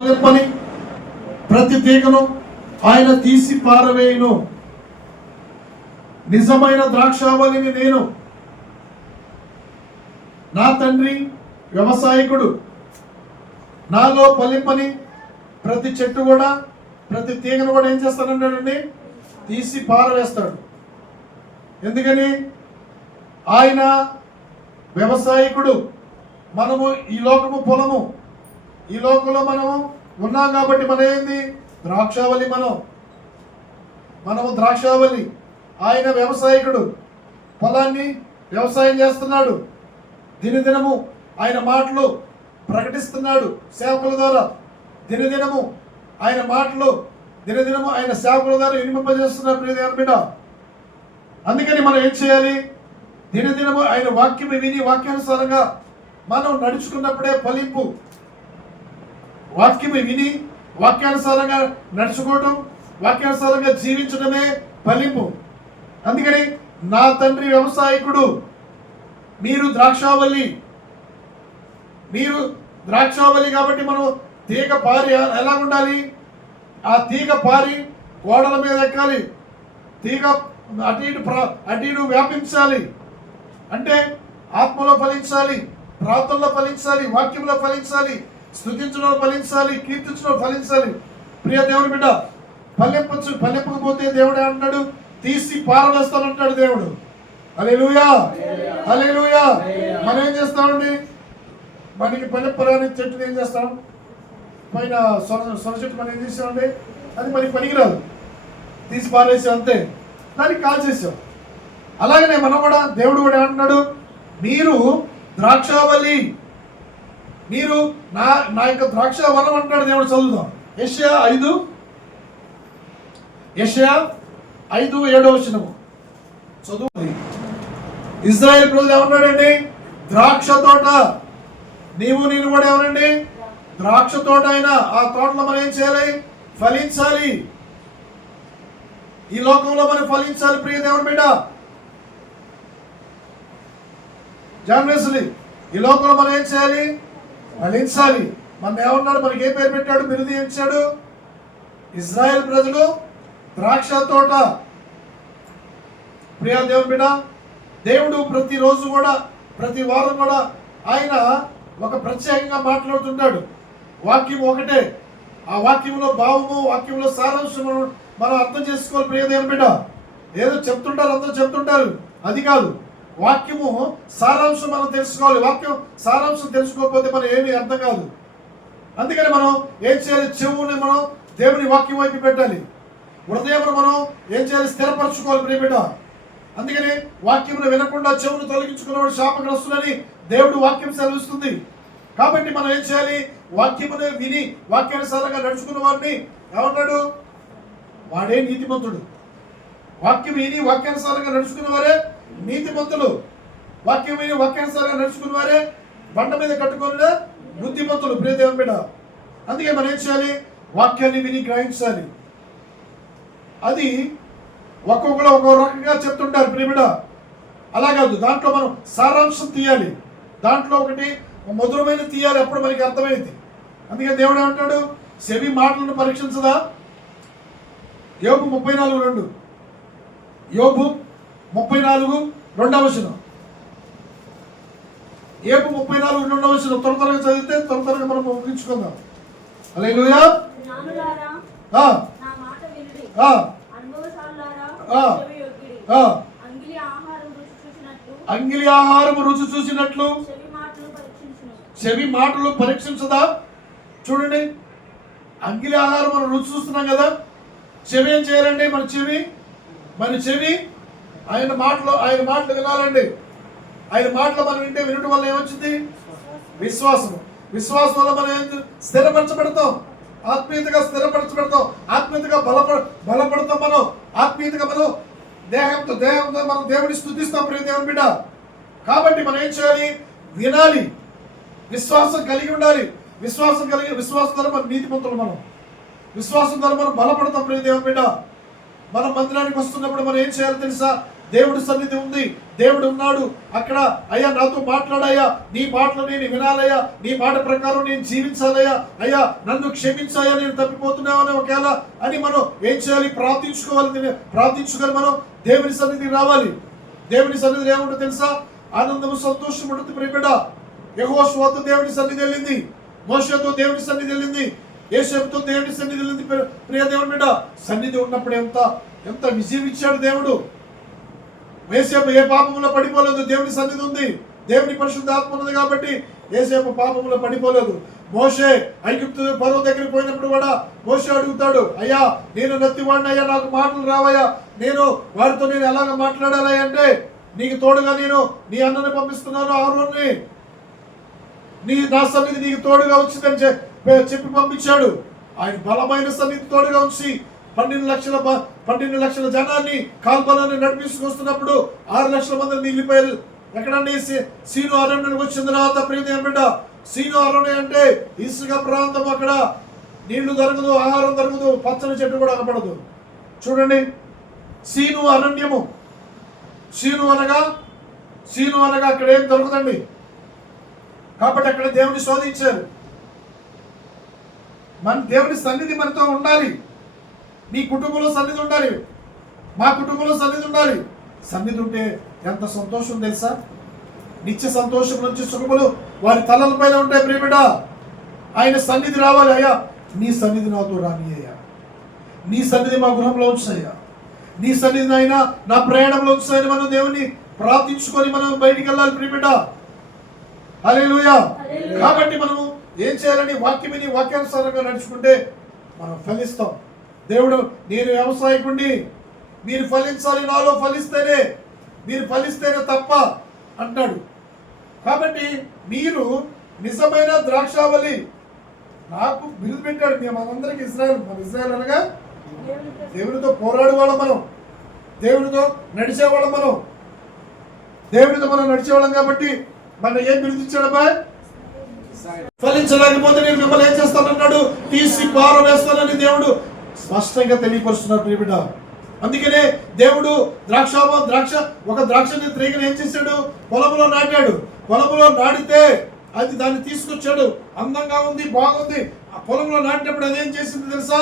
పని ప్రతి తీగను ఆయన తీసి పారవేయును. నిజమైన ద్రాక్షావళిని నేను. నా తండ్రి వ్యవసాయకుడు. నాలో ఫలింపని ప్రతి చెట్టు కూడా, ప్రతి తీగను కూడా ఏం చేస్తానంటాడండి? తీసి పారవేస్తాడు. ఎందుకని? ఆయన వ్యవసాయకుడు, మనము ఈ లోకము పొలము. ఈ లోకంలో మనము ఉన్నాం కాబట్టి మన ఏంది? ద్రాక్షావళి. మనము ద్రాక్షావళి. ఆయన వ్యవసాయకుడు, పొలాన్ని వ్యవసాయం చేస్తున్నాడు. దినదినము ఆయన మాటలు ప్రకటిస్తున్నాడు సేవకుల ద్వారా. దినదినము ఆయన మాటలు, దినదినము ఆయన సేవకుల ద్వారా వినిపింపజేస్తున్నారు ప్రియ దేవుని బిడ్డ. అందుకని మనం ఏం చేయాలి? దినదినము ఆయన వాక్యం విని వాక్యానుసారంగా మనం నడుచుకున్నప్పుడే ఫలింపు. వాక్యం విని వాక్యానుసారంగా నడుచుకోవటం, వాక్యానుసారంగా జీవించడమే ఫలింపు. అందుకని నా తండ్రి వ్యవసాయకుడు, మీరు ద్రాక్షావళి. మీరు ద్రాక్షావళి కాబట్టి మనం తీగ పారి ఎలా ఉండాలి? ఆ తీగ పారి గోడల మీద ఎక్కాలి. తీగ అటు ఇటు వ్యాపించాలి. అంటే ఆత్మలో ఫలించాలి, ప్రార్థనలో ఫలించాలి, వాక్యంలో ఫలించాలి, స్తుతించడంలో ఫలించాలి, కీర్తించడంలో ఫలించాలి. ప్రియ దేవుని బిడ్డ, ఫలింపకపోతే దేవుడు ఏమంటాడు? తీసి పారవేస్తానంటాడు దేవుడు. హల్లెలూయా, హల్లెలూయా. మనం ఏం చేస్తామండి? మనకి పల్లెపరాని చెట్టుని ఏం చేస్తాం? పైన సొర చెట్టు మనం ఏం చేసామండి? అది మనకి పనికిరాదు, తీసి పారేసి అంతే, దానికి కాల్ చేసాం. అలాగనే మనం కూడా, దేవుడు కూడా ఏమంటున్నాడు? మీరు ద్రాక్షావళి, మీరు నా యొక్క ద్రాక్ష వనం అంటాడు దేవుడు. చదువుదాం యెషయా 5:7 చదువు. ఇజ్రాయేల్ ప్రజలు ఏమన్నాడండి? ద్రాక్ష తోట. నేను కూడా ఏమనండి? ద్రాక్ష తోట. అయినా ఆ తోటలో మనం ఏం చేయాలి? ఫలించాలి. ఈ లోకంలో మనం ఫలించాలి ప్రియ దేవుని బిడ్డ. జాన్వేసులి, ఈ లోకంలో మనం ఏం చేయాలి? ఫలించాలి. మనం ఏమన్నాడు? మనకి ఏ పేరు పెట్టాడు? బిరుదు ఏం ఇచ్చాడు? ఇజ్రాయెల్ ప్రజలు ద్రాక్ష తోట. ప్రియ దేవుని బిడ్డ, దేవుడు ప్రతిరోజు కూడా, ప్రతి వారం కూడా ఆయన ఒక ప్రత్యేకంగా మాట్లాడుతుంటాడు. వాక్యం ఒకటే. ఆ వాక్యంలో భావము, వాక్యంలో సారాంశం మనం అర్థం చేసుకోవాలి ప్రియ దేవుని బిడ్డ. ఏదో చెప్తుంటారు, అందరూ చెప్తుంటారు, అది కాదు. వాక్యము సారాంశం మనం తెలుసుకోవాలి. వాక్యం సారాంశం తెలుసుకోకపోతే మనం ఏమీ అర్థం కాదు. అందుకని మనం ఏం చేయాలి? చెవుని మనం దేవుని వాక్యం వైపు పెట్టాలి. హృదయం మనం ఏం చేయాలి? స్థిరపరచుకోవాలి ప్రియ బిడ్డ. అందుకని వాక్యమును వినకుండా చెవును తొలగించుకున్నవాడు శాపగ్రస్తులని దేవుడు వాక్యం సెలవిస్తుంది. కాబట్టి మనం ఏం చేయాలి? వాక్యమును విని వాక్యానుసారంగా నడుచుకున్న వారిని ఏమన్నాడు? వాడే నీతిమంతుడు. వాక్యం విని వాక్యానుసారంగా నడుచుకున్న వారే నీతిమంతులు. వాక్యం విని వాక్యానుసారంగా నడుచుకున్న వారే బండ మీద కట్టుకున్న బుద్ధిమంతులు ప్రియ దేవుని బిడ్డ. అందుకే మనం ఏం చేయాలి? వాక్యాన్ని విని గ్రహించాలి. అది ఒక్కొక్కరు ఒక్కొక్క రకంగా చెప్తుంటారు ప్రియ బిడ్డ. అలా కాదు, దాంట్లో మనం సారాంశం తీయాలి. దాంట్లో ఒకటి మధురమైన తీయాలి, అప్పుడు మనకి అర్థమైంది. అందుకే దేవుడు ఏమంటాడు? చెవి మాటలను పరీక్షించదా? యోబు 34:2. యోబు 34:2. యోబు 34:2 త్వరగా చదివితే త్వరగా మనం ముగించుకుందాం. హల్లెలూయా. అంగిలి ఆహారము రుచి చూసినట్లు చెవి మాటలు పరీక్షించదా? చూడండి, అంగిలి ఆహారం మనం రుచి చూస్తున్నాం కదా. చెవి ఏం చేయాలండి? మన చెవి ఆయన మాటలు వినాలండి. ఆయన మాటలు మనం వినటం వల్ల ఏమొచ్చింది? విశ్వాసం. విశ్వాసం వల్ల మనం ఏం స్థిరపరచబడతాం, ఆత్మీయతగా స్థిరపరచబడతాం, ఆత్మీయతగా బలపడతాం. మనం ఆత్మీయతగా మనం దేహంతో మనం దేవుని స్తుతిస్తాం ప్రియ దేవుని బిడ్డ. కాబట్టి మనం ఏం చేయాలి? వినాలి, విశ్వాసం కలిగి ఉండాలి. విశ్వాసం ద్వారా మనం నీతిమంతులు. మనం విశ్వాసం ద్వారా మనం బలపడతాం ప్రియ దేవుని బిడ్డ. మనం మందిరానికి వస్తున్నప్పుడు మనం ఏం చేయాలి తెలుసా? దేవుడి సన్నిధి ఉంది, దేవుడు ఉన్నాడు అక్కడ. అయ్యా నాతో మాట్లాడయ్యా, నీ మాటలు నేను వినాలయ్యా, నీ మాట ప్రకారం నేను జీవించాలయ్యా, అయ్యా నన్ను క్షమించాయా, నేను తప్పిపోతున్నామని ఒకవేళ అని మనం ఏం చేయాలి? ప్రార్థించుకొని మనం దేవుని సన్నిధికి రావాలి. దేవుని సన్నిధిలో ఏముంటుంది తెలుసా? ఆనందము, సంతోషం ఉంటుంది. ప్రియబిడ్డ, యెహోషువతో దేవుని సన్నిధి వెళ్ళింది, మోషేతో దేవుని సన్నిధి వెళ్ళింది, యేసేపుతో దేవుని సన్నిధి వెళ్ళింది. ప్రియ దేవుని బిడ్డ, సన్నిధి ఉన్నప్పుడు ఎంత విజయం ఇచ్చాడు దేవుడు. యేసేపు ఏ పాపంలో పడిపోలేదు, దేవుని సన్నిధి ఉంది, దేవుని పరిశుద్ధాత్మ ఉన్నది కాబట్టి యేసేపు పాపంలో పడిపోలేదు. మోషే ఐగుప్తు ఫరో దగ్గరికి పోయినప్పుడు కూడా మోషే అడుగుతాడు, అయ్యా నేను నత్తివాడిని, అయ్యా నాకు మాటలు రావయ్యా, నేను వారితో నేను ఎలాగ మాట్లాడాలి అంటే, నీకు తోడుగా నేను నీ అన్నని పంపిస్తున్నాను, ఆరోన్ని నా సన్నిధి నీకు తోడుగా వచ్చిందని చెప్పి పంపించాడు. ఆయన బలమైన సన్నిధి తోడుగా ఉంచి 12 లక్షల జనాన్ని కాల్పలాన్ని నడిపించుకొస్తున్నప్పుడు 6 లక్షల మందిని మిగిలిపోయారు. ఎక్కడండి? సీను అరణ్యానికి వచ్చిన తర్వాత ప్రియదేవుని బిడ్డ, సీను అరణ్యం అంటే ఇసుక ప్రాంతం, అక్కడ నీళ్లు దొరకదు, ఆహారం దొరకదు, పచ్చని చెట్టు కూడా కనపడదు. చూడండి, సీను అరణ్యము. సీను అనగా అక్కడ ఏం దొరకదండి. కాబట్టి అక్కడ దేవుని శోధించారు. మన దేవుని సన్నిధి మనతో ఉండాలి. మీ కుటుంబంలో సన్నిధి ఉండాలి, మా కుటుంబంలో సన్నిధి ఉండాలి. సన్నిధి ఉంటే ఎంత సంతోషం తెలుసా? నిత్య సంతోషం నుంచి సుఖములు వారి తలల పైన ఉంటాయి. ప్రియబిడ్డ, ఆయన సన్నిధి రావాలి. అయ్యా నీ సన్నిధి నాతో రాని అయ్యా, నీ సన్నిధి మా గృహంలో ఉంచాయ్యా, నీ సన్నిధిని అయినా నా ప్రయాణంలో ఉంచాయని మనం దేవుని ప్రార్థించుకొని మనం బయటికి వెళ్ళాలి. ప్రియబిడ్డ, హల్లెలూయా. కాబట్టి మనము ఏం చేయాలని? వాక్యం విని వాక్యానుసారంగా నడుచుకుంటే మనం ఫలిస్తాం. దేవుడు, నేను వ్యవసాయకుడిని, మీరు ఫలించాలి, నాలో మీరు ఫలిస్తేనే తప్ప అంటాడు. కాబట్టి మీరు నిజమైన ద్రాక్షావళి. నాకు బిరుదు పెట్టాడు. మనందరికి ఇజ్రాయెల్ అనగా దేవునితో పోరాడేవాళ్ళం మనం, దేవునితో నడిచేవాళ్ళం మనం, దేవునితో మనం నడిచేవాళ్ళం. కాబట్టి మన ఏం బిరుదు ఇచ్చాడు? బాయ్, ఫలించలేకపోతే నేను మిమ్మల్ని ఏం చేస్తానన్నాడు? తీసి పారవేస్తానని దేవుడు స్పష్టంగా తెలియపరుస్తున్నాడు. ప్రియబిడ్డ, అందుకనే దేవుడు ఒక ద్రాక్షని త్రేగని ఏం చేశాడు? పొలంలో నాటాడు. పొలంలో నాటితే అది దాన్ని తీసుకొచ్చాడు, అందంగా ఉంది, బాగుంది. ఆ పొలంలో నాటినప్పుడు అదేం చేసింది తెలుసా?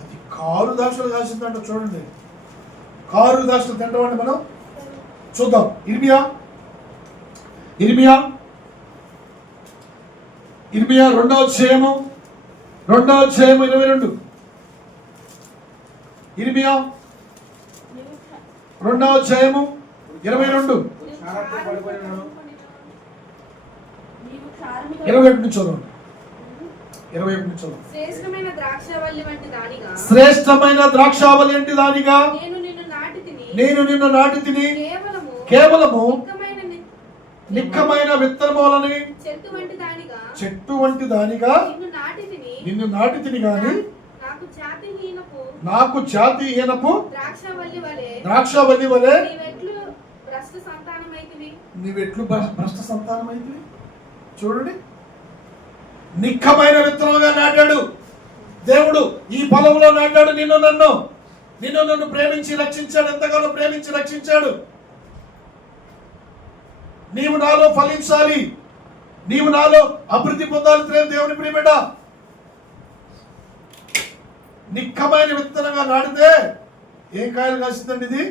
అది కారు ద్రాక్షలు కాసిందంట. చూడండి, కారు ద్రాక్షలు తింటామండి మనం. చూద్దాం, ఇర్మియా 2వ అధ్యాయము 22. ఇర్మియా 2వ అధ్యాయము 22. 21 నుంచి చదవండి. 21 నుంచి చదవండి. శ్రేష్టమైన ద్రాక్షావళి అంటే దానిగా నేను నిన్ను నాటి తిని కేవలము నిక్కమైన విత్తనములని చెట్టు వంటి దానిగా నిన్ను నాటి తిని గాని నాకు జాతిహీనపు ద్రాక్షవల్లి వలె నీవెట్లు భ్రష్ట సంతానమైతివి. చూడండి, నిక్కమైన విత్తనముగా నాటాడు దేవుడు. ఈ పొలంలో నాటాడు నిన్ను నన్ను ప్రేమించి రక్షించాడు. ఎంతగానో ప్రేమించి రక్షించాడు. నీవు నాలో ఫలించాలి, నీవు నాలో అభివృద్ధి పొందాలి. దేవుని ప్రియబిడ్డ, నిక్కమైన విత్తనంగా నాటితే ఏం కాయలు కాసిందండి? ఇది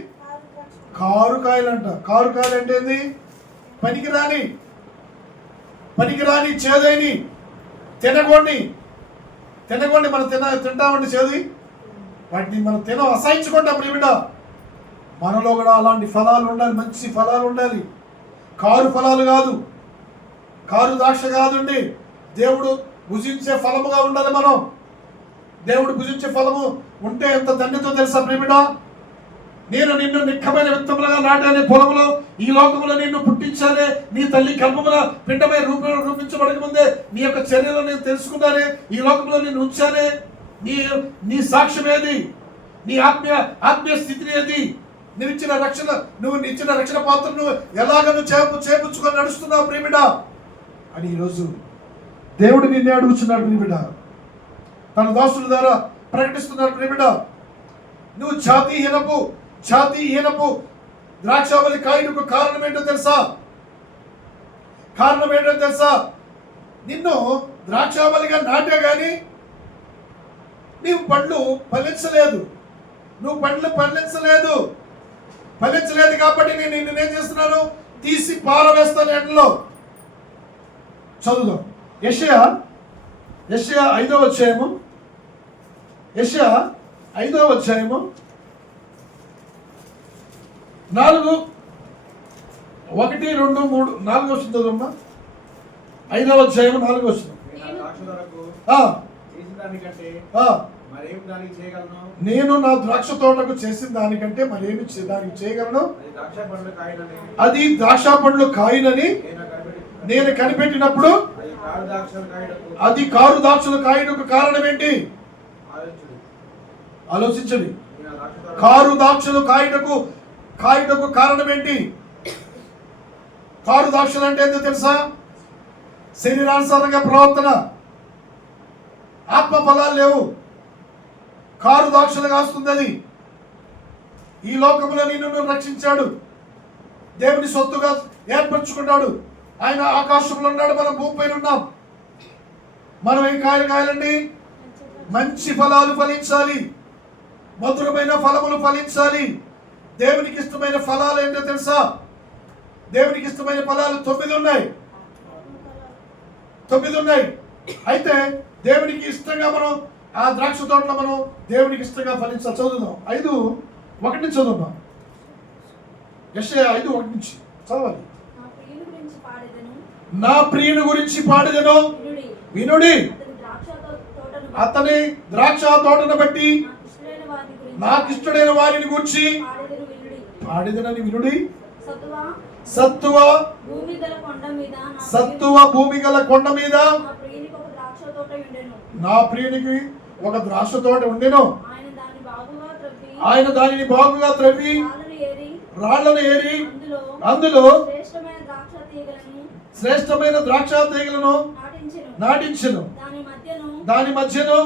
కారు కాయలు అంట. కారు కాయలు అంటే ఏంది? పనికిరాని చేదైని తినగొండి మనం తింటామండి చేది. వాటిని మనం అసహించుకుంటాం. ప్రియబిడ్డ, మనలో కూడా అలాంటి ఫలాలు ఉండాలి, మంచి ఫలాలు ఉండాలి. కారు ఫలాలు కాదు, కారు ద్రాక్ష కాదండి. దేవుడు భుజించే ఫలముగా ఉండాలి మనం. దేవుడు భుజించే ఫలము ఉంటే ఎంత ధన్యతో తెలుసా ప్రియబిడ్డ? నేను నిన్ను నిక్కమైన విత్తములుగా నాటానే పొలంలో, ఈ లోకంలో నిన్ను పుట్టించానే, నీ తల్లి గర్భమున పిండమై రూపించబడక ముందే నీ యొక్క చర్యలో నేను తెలుసుకున్నానే, ఈ లోకంలో నిన్ను ఉంచానే. నీ సాక్ష్యం ఏది? నీ ఆత్మీయ స్థితిని ఏది? నువ్వు ఇచ్చిన రక్షణ పాత్రను ఎలాగ చేపుచ్చుకొని నడుస్తున్నావు ప్రియబిడ్డ అని ఈరోజు దేవుడు నిన్నే అడుగుతున్నాడు. ప్రియబిడ్డ, తన దాసుల ద్వారా ప్రకటిస్తున్నాడు. ప్రియబిడ్డ, నువ్వు జాతిహీనపు ద్రాక్షావళి కాయుటకు కారణం ఏంటో తెలుసా? కారణం ఏంటో తెలుసా? నిన్ను ద్రాక్షావళిగా నాటే గాని నీవు పండ్లు ఫలించలేదు. నువ్వు పండ్లు ఫలించలేదు కాబట్టి నేను నిన్నేం చేస్తున్నాను? తీసి పారవేస్తాను ఎండలో. చదువుదాం. యెషయా 5వ అధ్యాయము. యెషయా 5వ అధ్యాయము 4, 1, 2, 3, 4 వస్తుంది చదువమ్మా. 5వ అధ్యాయం 4 వస్తుంది. నేను నా ద్రాక్ష తోటకు చేసిన దానికంటే మరేమి దానికి చేయగలను? అది ద్రాక్ష పండ్లు కాయనని నేను కనిపెట్టినప్పుడు అది కారు ద్రాక్షలు కాయటకు కారణం ఏంటి? ఆలోచించండి. కారు ద్రాక్షలు కాయటకు కారణం ఏంటి? కారు ద్రాక్షలు అంటే ఏంటో తెలుసా? శరీరానుసారంగా ప్రవర్తన, ఆత్మ ఫలాలు లేవు. కారు ద్రాక్షలు కాస్తుంది అది. ఈ లోకంలో నిన్ను రక్షించాడు, దేవుని సొత్తుగా ఏర్పరచుకున్నాడు. ఆయన ఆకాశంలో ఉన్నాడు, మనం భూమిపైన ఉన్నాం. మనం ఏం కాయాలండి? మంచి ఫలాలు ఫలించాలి, మధురమైన ఫలములు ఫలించాలి. దేవునికి ఇష్టమైన ఫలాలు ఏంటో తెలుసా? దేవునికి ఇష్టమైన ఫలాలు 9 ఉన్నాయి. అయితే దేవునికి ఇష్టంగా మనం ఆ ద్రాక్ష తోటలో మనం దేవునికి ఇష్టంగా ఫలించాలి. చదువుదాం. 5:1 నుంచి చదువుదాం. యెషయా 5:1 నుంచి చదవాలి. నా ప్రియుని గురించి పాడెదను వినుడి, అతని ద్రాక్ష తోటను బట్టి నాకిష్టడైన వారిని గురించి పాడెదనని వినుడి. సత్తువ భూమి గల కొండ మీద నా ప్రియునికి ఒక ద్రాక్ష తోట ఉండెను. ఆయన దానిని బాగుగా త్రవ్వి రాళ్లను ఏరి అందులో శ్రేష్టమైన ద్రాక్ష తీగలను నాటించెను. దాని మధ్యను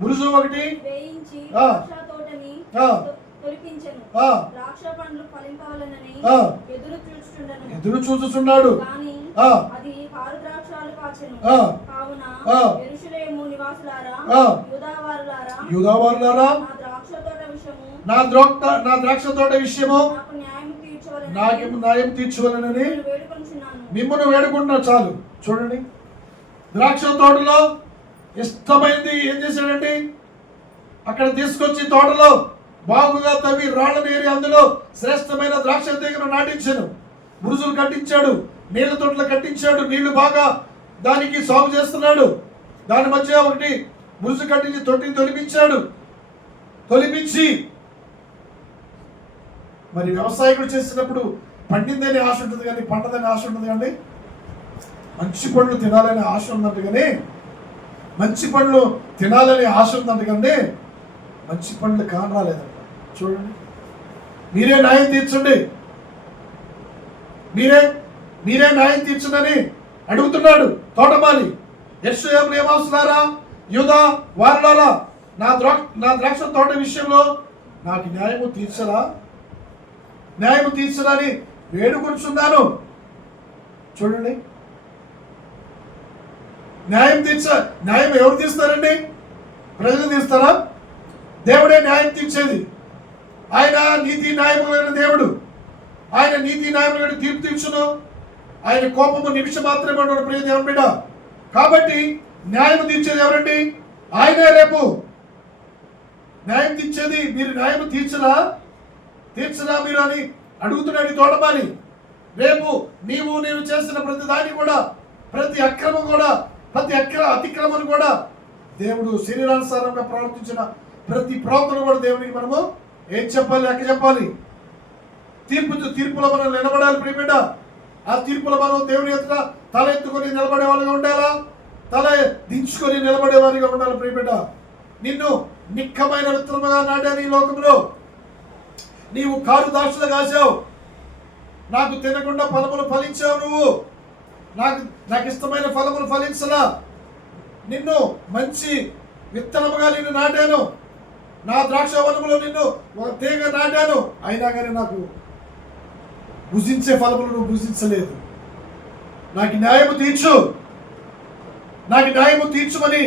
బురుజు ఒకటి ఎదురు చూస్తున్నాడు. యూదావారులారా, నా ద్రాక్ష తోట విషయము నాకేమో న్యాయం తీర్చవలనని మిమ్మల్ని వేడుకుంటున్నా. చాలు. చూడండి, ద్రాక్ష తోటలో ఇష్టమైంది ఏం చేశాడండి? అక్కడ తీసుకొచ్చి తోటలో బాగుగా తవ్వి రాళ్ళను ఏరి అందులో శ్రేష్టమైన ద్రాక్ష తీగను నాటించాను. బురుజులు కట్టించాడు, నీళ్ల తోటలు కట్టించాడు, నీళ్లు బాగా దానికి సాగు చేస్తున్నాడు. దాని మధ్య ఒకటి బురుజు కట్టించి తొట్టిని తొలిపించి మరి వ్యవసాయకుడు చేసినప్పుడు పండిందని ఆశ ఉంటుంది కానీ పంటదని ఆశ ఉంటుంది. కానీ మంచి పండ్లు తినాలనే ఆశ ఉందంట, కానీ మంచి పండ్లు తినాలనే ఆశ ఉందంట, కానీ మంచి పండ్లు కానరాలేదంట. చూడండి, మీరే న్యాయం తీర్చండి, మీరే న్యాయం తీర్చండి అడుగుతున్నాడు తోటమాలి. యెరూషలేము నివాసులారా, యూదా వారులారా, నా ద్రాక్ష తోట విషయంలో నాకు న్యాయము తీర్చరాని వేడుకొంచున్నాను. చూడండి, న్యాయం ఎవరు తీస్తారండి? ప్రజలు తీస్తారా? దేవుడే న్యాయం తీర్చేది. ఆయన నీతి న్యాయములైన దేవుడు. ఆయన నీతి న్యాయములైన తీర్పు తీర్చును. ఆయన కోపము నిమిషం మాత్రమే ఉండడు ప్రియ దేవుని బిడ్డ. కాబట్టి న్యాయం తీర్చేది ఎవరండి? ఆయనే. రేపు న్యాయం తీర్చేది మీరు. న్యాయం తీర్చరా మీరు అని అడుగుతున్నాడు తోటమాలి. రేపు నేను చేసిన ప్రతి దాన్ని కూడా, ప్రతి అతిక్రమం కూడా దేవుడు శరీరానుసారంగా ప్రవర్తించిన ప్రతి ప్రవర్తన కూడా దేవునికి మనము ఏం చెప్పాలి? లెక్క చెప్పాలి. తీర్పులో మనం నిలబడాలి ప్రియబిడ్డ. ఆ తీర్పులో మనం దేవుని ఎదుట తల ఎత్తుకొని నిలబడే వాళ్ళగా ఉండాలా? తల దించుకొని నిలబడే వారిగా ఉండాలి ప్రియబిడ్డ. నిన్ను నిక్కమైన విత్తనముగా నాటాను ఈ లోకంలో. నీవు కారు ద్రాక్షలు కాసావు, నాకు తినకుండా ఫలములు ఫలించావు. నువ్వు నాకు ఇష్టమైన ఫలములు ఫలించలా. నిన్ను మంచి విత్తనముగా నిన్ను నాటాను. నా ద్రాక్ష వనములో నిన్ను తీగ నాటాను. అయినా కానీ నాకు భుజించే ఫలములు నువ్వు భుజించలేదు. నాకు న్యాయము తీర్చు, నాకు న్యాయము తీర్చుమని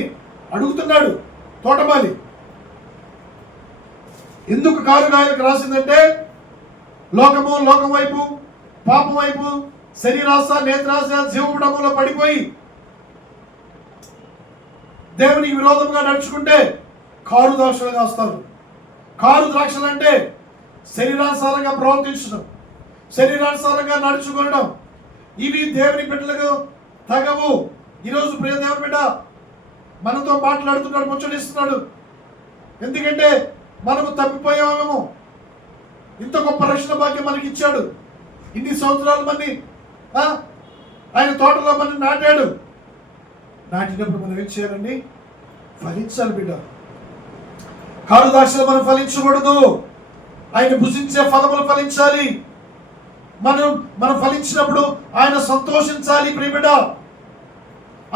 అడుగుతున్నాడు తోటమాలి. ఎందుకు కారు ఆయనకు రాసిందంటే లోకం వైపు, పాపం వైపు, శరీరాశ, నేత్రాశ, జీవపడములో పడిపోయి దేవునికి విరోధంగా నడుచుకుంటే కారు ద్రాక్షలు కాస్తారు. కారు ద్రాక్షలు అంటే శరీరానుసారంగా ప్రవర్తించడం, శరీరానుసారంగా నడుచుకోవడం. ఇవి దేవుని బిడ్డలకు తగవు. ఈరోజు ప్రియ దేవుని బిడ్డ మనతో మాట్లాడుతున్నాడు, ముచ్చటిస్తున్నాడు. ఎందుకంటే మనము తప్పిపోయామేమో. ఇంత గొప్ప రక్షణ భాగ్యం మనకి ఇచ్చాడు. ఇన్ని సంవత్సరాలు మంది ఆయన తోటలో మనం నాటాడు. నాటినప్పుడు మనం ఏం చేయాలండి? ఫలించాలి బిడ్డ. కారు ద్రాక్షలు మనం ఫలించకూడదు. ఆయన భుజించే ఫలములు ఫలించాలి. మనం ఫలించినప్పుడు ఆయన సంతోషించాలి. ప్రియబిడ్డ,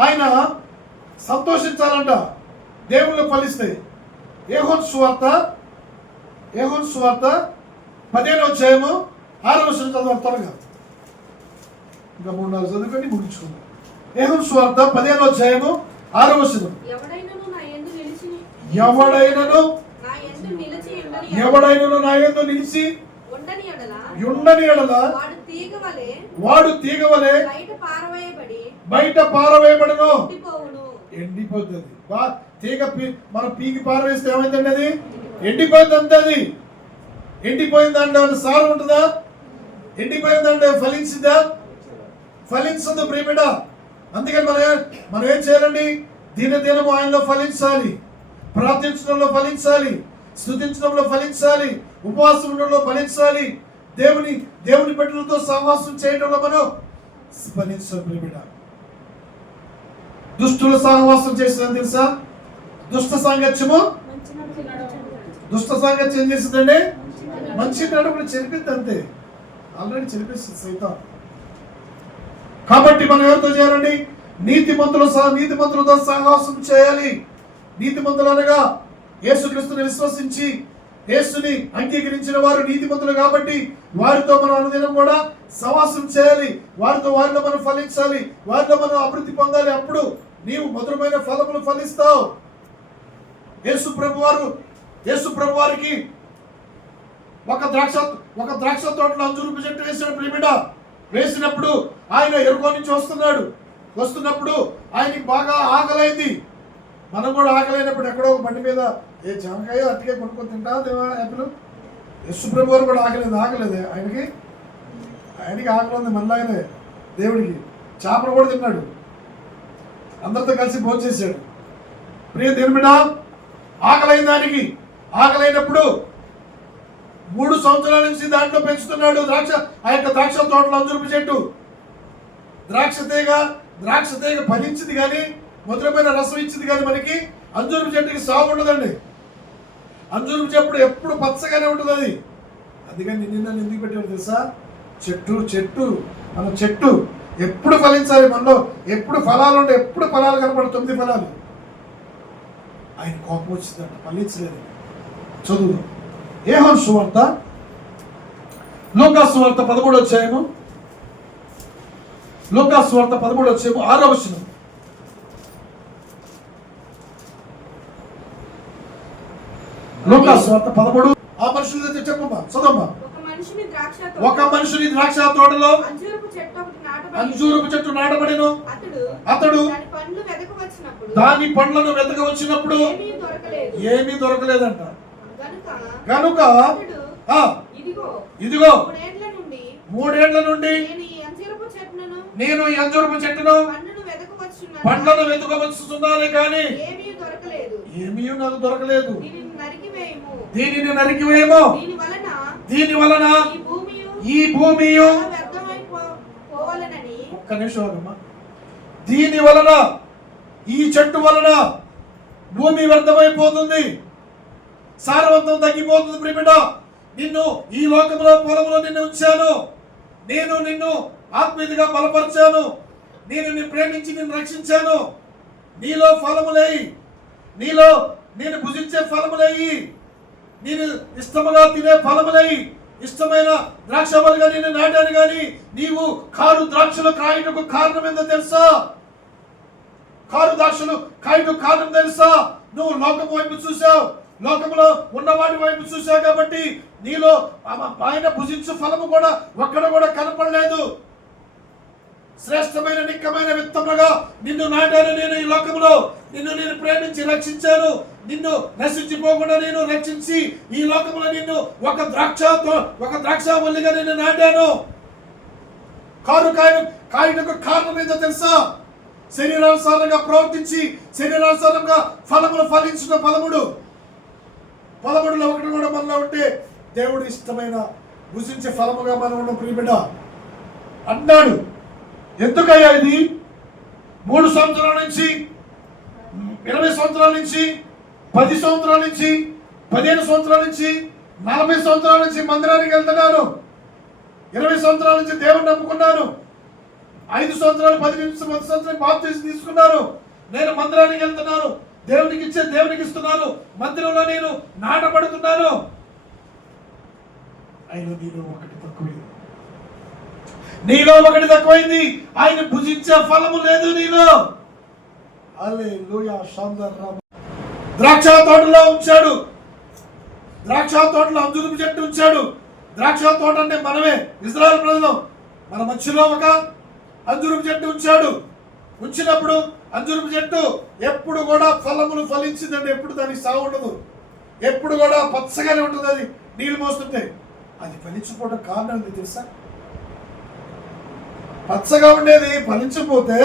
ఆయన సంతోషించాలంట దేవుళ్ళు ఫలిస్తే. యోహాను సువార్త 15వ అధ్యాయము 6వ వచనం చదవాలి త్వరగా. ఇంకా 3-4 చదువుకొని ముగించుకుందాం. యోహాను సువార్త 15వ అధ్యాయము 6వ వచనం. ఎవడైనను నా యందు నిలిచి ఉండని ఎడల వాడు తీగవలే బయట పారవేయబడును. ఎండిపోతుంది. తీగ మనం పీకి పారవేస్తే ఏమైందండి? అది ఎండిపోయింది. అంతే. అది ఎండిపోయిందంటే సారం ఉంటుందా? ఎండిపోయిందంటే ఫలించిందా? ఫలించదు ప్రియబిడ్డ. అందుకని మనం ఏం చేయాలండి? దినదినము ఆయనలో ఫలించాలి, ప్రార్థించడంలో ఫలించాలి, స్తుతించడంలో ఫలించాలి, ఉపవాసం ఉండడంలో ఫలించాలి, దేవుని బిడ్డలతో సహవాసం చేయడంలో మనం ఫలించాలి ప్రియబిడ్డ. దుష్టుల సహవాసం చేసిన తెలుసా? దుష్ట సాంగత్యము ఏం చేసిందండి? మంచి నడుపుని చెరిపిద్ది. అంతే, ఆల్రెడీ చెరిపిస్తుంది సైతం. కాబట్టి మనం ఎవరితో చేయాలండి? నీతిమంతులతో సహవాసం చేయాలి. నీతిమంతులు అనగా యేసుక్రీస్తుని విశ్వసించి యేసుని అంగీకరించిన వారు నీతిమంతులు. కాబట్టి వారితో మనం అనుదినం కూడా సహవాసం చేయాలి. వారిలో మనం ఫలించాలి, వారిలో మనం అభివృద్ధి పొందాలి. అప్పుడు నీవు మధురమైన ఫలములు ఫలిస్తావు. యేసు ప్రభు వారికి ఒక ద్రాక్ష తోటలో అంజూరపు చెట్టు వేసాడు ప్రియబిడ్డ. వేసినప్పుడు ఆయన ఎరుకో నుంచి వస్తున్నప్పుడు ఆయనకి బాగా ఆకలైంది. మనం కూడా ఆకలైనప్పుడు ఎక్కడో ఒక బండి మీద జామకాయ అట్టికాయ కొనుక్కొని తింటా దేవా యాపిల్. యేసు ప్రభు వారు కూడా ఆకలేదు. ఆయనకి ఆకలి ఉంది. మళ్ళీ దేవుడికి చేపలు కూడా తిన్నాడు. అందరితో కలిసి భోజనం చేశాడు. ప్రియ దేవుని బిడ్డ, ఆకలైన దానికి ఆకలైనప్పుడు 3 సంవత్సరాల నుంచి దాంట్లో పెంచుతున్నాడు ఆ యొక్క ద్రాక్ష తోటలో అంజూరపు చెట్టు. ద్రాక్ష తీగ ఫలించింది కానీ, మధురమైన రసం ఇచ్చింది కానీ మనకి అంజూరపు చెట్టుకి సాగు ఉండదండి. అంజూరపు చెట్టు ఎప్పుడు పచ్చగానే ఉంటుంది. అది అందుకని నిన్న ఎందుకు పెట్టాడు తెలుసా? మన చెట్టు ఎప్పుడు ఫలించాలి. మనలో ఎప్పుడు ఫలాలు ఉంటాయి, ఎప్పుడు ఫలాలు కనపడు. 9 ఫలాలు. ఆయన కోపం వచ్చిందంట, ఫలించలేదు. చదువు యోహాను సువార్త, లూకా సువార్త 13వ అధ్యాయము, లూకా సువార్త 13వ అధ్యాయము 6వ వచనం. లూకా సువార్త 13. ఆ మనుషులైతే చెప్పమ్మా, చదవమ్మా. ఒక మనుషుని ద్రాక్ష తోటలో అంజూరపు చెట్టు నాటబడిను. అతడు దాని పండ్లను వెతక వచ్చినప్పుడు ఏమీ దొరకలేదంట. కనుక ఇదిగో 3 ఏళ్ల నుండి నేను ఈ అంజూరపు చెట్టును పండ్లను వెతకవచ్చున్నాను కానీ ఏమీ నాకు దొరకలేదు. దీనిని నరికివేయము. దీని వలన ఈ భూమి ఒక్క నిమిషం. దీని వలన, ఈ చెట్టు వలన భూమి వ్యర్థమైపోతుంది, సారవంతం తగ్గిపోతుంది. ప్రియబిడ్డ, నిన్ను ఈ లోకంలో పొలంలో నిన్ను ఉంచాను. నేను నిన్ను ఆత్మీయంగా బలపరిచాను. నేను ప్రేమించి నిన్ను రక్షించాను. నీలో ఫలములేయి, నేను భుజించే ఫలములేయి, నేను ఇష్టముగా తినే ఫలములేయి. ఇష్టమైన ద్రాక్షవల్లిగా నేను నాటాను కానీ నీవు కారు ద్రాక్షలు కాయటకు కారణం ఏందో తెలుసా? కారు ద్రాక్షలు కాయటకు కారణం తెలుసా? నువ్వు లోకం వైపు చూసావు, లోకంలో ఉన్నవాడి వైపు చూసావు కాబట్టి నీలో ఆయన భుజించు ఫలము కూడా ఒక్కడ కూడా కనపడలేదు. శ్రేష్టమైన నిక్కమైన విత్తములుగా నిన్ను నాటాను నేను ఈ లోకంలో. నిన్ను నేను ప్రేమించి రక్షించాను. నిన్ను నశించిపోకుండా నేను రక్షించి ఈ లోకంలో నిన్ను ఒక ద్రాక్షవల్లిగా నేను నాటాను. కారు కాయటకు కారణం ఏంటో తెలుసా? శరీరానుసారంగా ప్రవర్తించి శరీరానుసారంగా ఫలములు ఫలించిన పదమూడులో ఒకటి కూడా మనలో ఉంటే దేవుడు ఇష్టమైన భుజించే ఫలముగా మనం ఉన్న ప్రియబిడ్డ అన్నాడు. ఎందుకయ్యా ఇది? 3 సంవత్సరాల నుంచి 20 సంవత్సరాల నుంచి 10 సంవత్సరాల నుంచి 15 సంవత్సరాల నుంచి 40 సంవత్సరాల నుంచి మందిరానికి వెళ్తున్నాను. 20 సంవత్సరాల నుంచి దేవుని నమ్ముకున్నాను. 5 సంవత్సరాలు 10 సంవత్సరాలు బాప్తిసం తీసుకున్నాను. నేను మందిరానికి వెళ్తున్నాను. దేవునికి ఇస్తున్నాను. మందిరంలో నేను నాటబడుతున్నాను. నీలో ఒకటి తక్కువైంది. ఆయన భుజించే ఫలము లేదు నీలో. హల్లెలూయా. ద్రాక్ష తోటలో ఉంచాడు. ద్రాక్ష తోటలో అంజూరపు చెట్టు ఉంచాడు. ద్రాక్ష తోట అంటే మనమే, ఇజ్రాయెల్ ప్రజలు. మన మధ్యలో ఒక అంజూరపు చెట్టు ఉంచాడు. ఉంచినప్పుడు అంజూరపు చెట్టు ఎప్పుడు కూడా ఫలములు ఫలించిందండి. ఎప్పుడు దానికి సాగు ఉండదు. ఎప్పుడు కూడా పచ్చగానే ఉంటుంది. అది నీళ్ళు మోస్తుంటే అది ఫలించిపోవడం కారణం ఏంటి తెలుసా? పచ్చగా ఉండేది ఫలించకపోతే